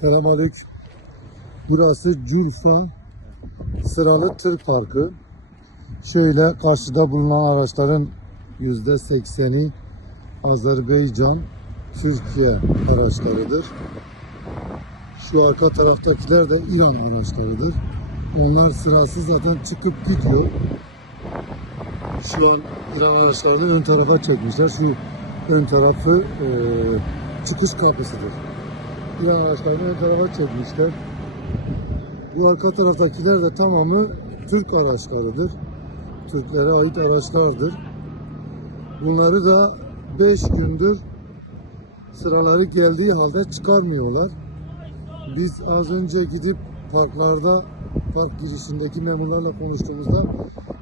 Selamünaleyküm. Burası Curfa Sıralı Tır Parkı. Şöyle karşıda bulunan araçların %80'i Azerbaycan, Türkiye araçlarıdır. Şu arka taraftakiler de İran araçlarıdır. Onlar sırası zaten çıkıp gidiyor. Şu an İran araçlarını ön tarafa çekmişler. Şu ön tarafı çıkış kapısıdır. İran araçlarını ön tarafa çekmişler. Bu arka taraftakiler de tamamı Türk araçlarıdır. Türklere ait araçlardır. Bunları da 5 gündür sıraları geldiği halde çıkarmıyorlar. Biz az önce gidip parklarda, park girişindeki memurlarla konuştuğumuzda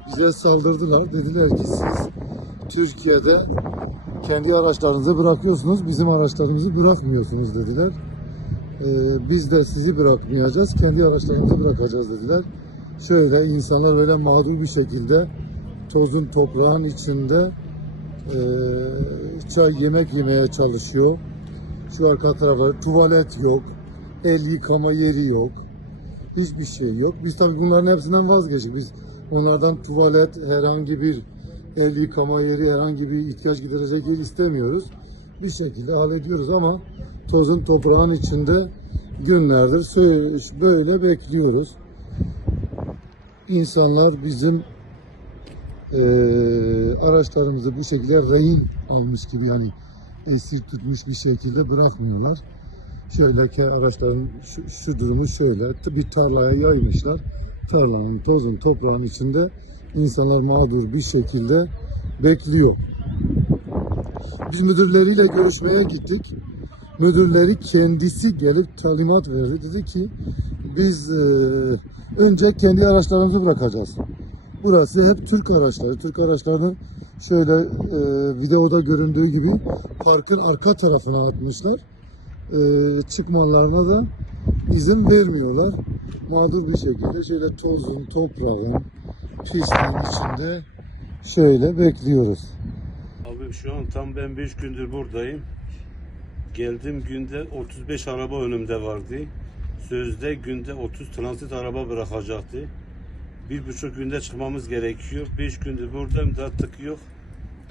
bize saldırdılar. Dediler ki siz Türkiye'de kendi araçlarınızı bırakıyorsunuz, bizim araçlarımızı bırakmıyorsunuz dediler. Biz de sizi bırakmayacağız, kendi araçlarımızı bırakacağız dediler. Şöyle insanlar böyle mağdur bir şekilde tozun toprağın içinde çay yemek yemeye çalışıyor. Şu arka tarafa tuvalet yok, el yıkama yeri yok, hiçbir şey yok. Biz tabii bunların hepsinden vazgeçtik. Biz onlardan tuvalet, herhangi bir el yıkama yeri, herhangi bir ihtiyaç giderecek yer istemiyoruz. Bir şekilde hallediyoruz ama tozun toprağın içinde günlerdir böyle bekliyoruz. İnsanlar bizim araçlarımızı bu şekilde rehin almış gibi, yani esir tutmuş bir şekilde bırakmıyorlar. Şöyle ki araçların şu durumu şöyle, bir tarlaya yaymışlar. Tarlanın tozun toprağın içinde insanlar mağdur bir şekilde bekliyor. Biz müdürleriyle görüşmeye gittik. Müdürleri kendisi gelip talimat verdi. Dedi ki biz önce kendi araçlarımızı bırakacağız. Burası hep Türk araçları. Türk araçlarını şöyle videoda göründüğü gibi parkın arka tarafına atmışlar. Çıkmalarına da izin vermiyorlar. Mağdur bir şekilde şöyle tozun, toprağın, pisliğin içinde şöyle bekliyoruz. Abi şu an tam ben 5 gündür buradayım. Geldim günde 35 araba önümde vardı. Sözde günde 30 transit araba bırakacaktı. 1,5 günde çıkmamız gerekiyor. 5 gündür buradayım, daha tık yok.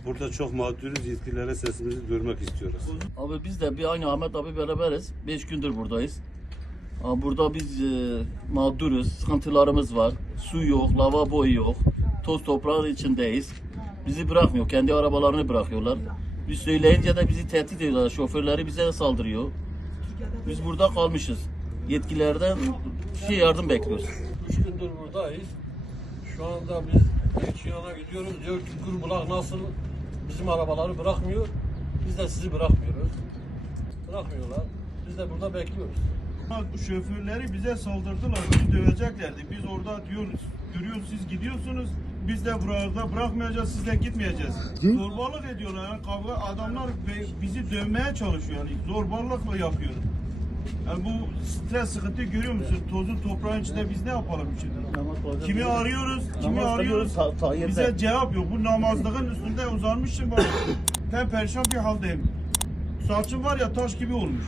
Burada çok mağduruz, yetkililere sesimizi duyurmak istiyoruz. Abi biz de bir aynı Ahmet abi beraberiz. 5 gündür buradayız. Burada biz mağduruz, sıkıntılarımız var. Su yok, lavabo yok. Toz toprağın içindeyiz. Bizi bırakmıyor, kendi arabalarını bırakıyorlar. Biz söyleyince de bizi tehdit ediyorlar. Şoförleri bize saldırıyor. Biz burada kalmışız. Yetkililerden yardım bekliyoruz. 3 gündür buradayız. Şu anda biz Ekşiyan'a gidiyoruz. Diyor ki Kurbulak nasıl bizim arabaları bırakmıyor. Biz de sizi bırakmıyoruz. Bırakmıyorlar. Biz de burada bekliyoruz. Şoförleri bize saldırdılar. Bizi döveceklerdi. Biz orada diyoruz, görüyoruz siz gidiyorsunuz. Biz de burada bırakmayacağız, siz de gitmeyeceğiz. Zorbalık ediyorlar. Yani kavga, adamlar bizi dövmeye çalışıyor. Yani zorbalıkla yapıyor. Yani bu stres sıkıntı görüyor musun? Tozun toprağın içinde biz ne yapalım şimdi? Kimi arıyoruz, bize cevap yok. Bu namazlığın üstünde uzanmışım bak. Ben perişan bir haldeyim. Saçım var ya taş gibi olmuş.